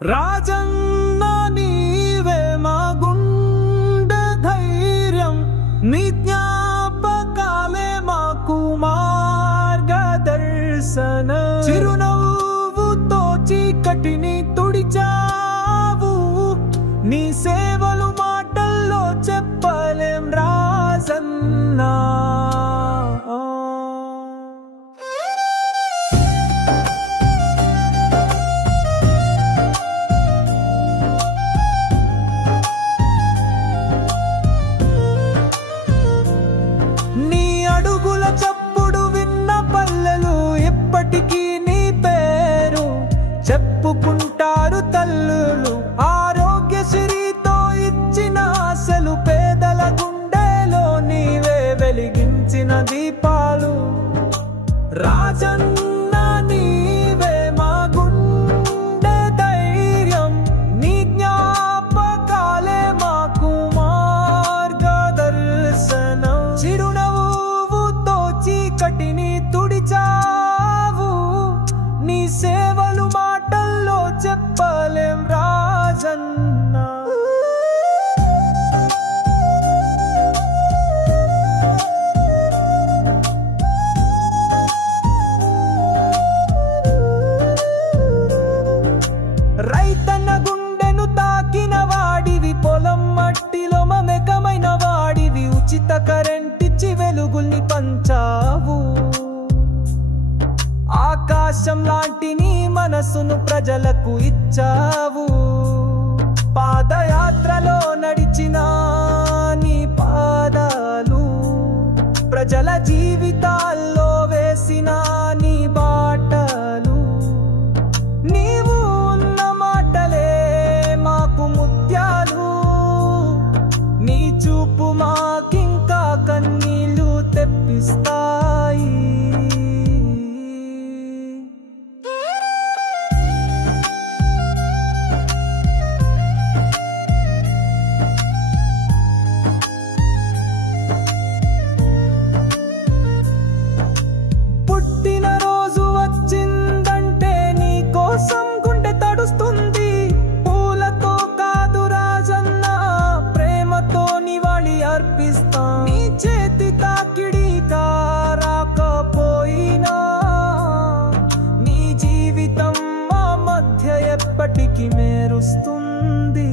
రాజన్న నీవే మా గుండె ధైర్యం, నీ జ్ఞాపకాలే మాకు మార్గదర్శనం. చిరునవ్వుతో చీకటిని తుడిచావు, నీ సేవలు మాటల్లో చెప్పలేం రాజన్నా. నీ అడుగుల చప్పుడు విన్న పల్లెలు ఇప్పటికీ నీ పేరు చెప్పుకుంటారు తల్లులు. ఆరోగ్యశ్రీతో ఇచ్చిన ఆశలు, పేదల గుండెలో నీవే వెలిగించిన దీపాలు. రాజన్న నీవే మా గుండె ధైర్యం, నీ జ్ఞాపకాలే మాకు మార్గదర్శనం. చిరునవ్వుతో చీకటిని తుడిచావు, నీ సేవలు మాటల్లో చెప్పలేం రాజన్నా. రైతన్న గుండెను తాకిన వాడివి, పొలం మట్టిలో మమేకమైన వాడివి. ఉచిత కరెంటిచ్చి వెలుగుల్ని పంచావు, ఆకాశం లాంటి నీ మనసును ప్రజలకు ఇచ్చావు. పాదయాత్రలో నడిచిన నీ పాదాలు, ప్రజల జీవితాల్లో వేసిన నీ బాటలు. నీవు ఉన్న మాటలే మాకు ముత్యాలు, నీ చూపు మాకింకా కన్నీళ్లు తెప్పిస్తాయి. పుట్టినరోజు వచ్చిందంటే నీ కోసం గుండె తడుస్తుంది. పూలతో కాదు రాజన్న, ప్రేమతో నివాళి అర్పిస్తా. నీ చేతి తాకిడి కారాకపోయినా, నీ జీవితం మా మధ్య ఎప్పటికీ మెరుస్తుంది.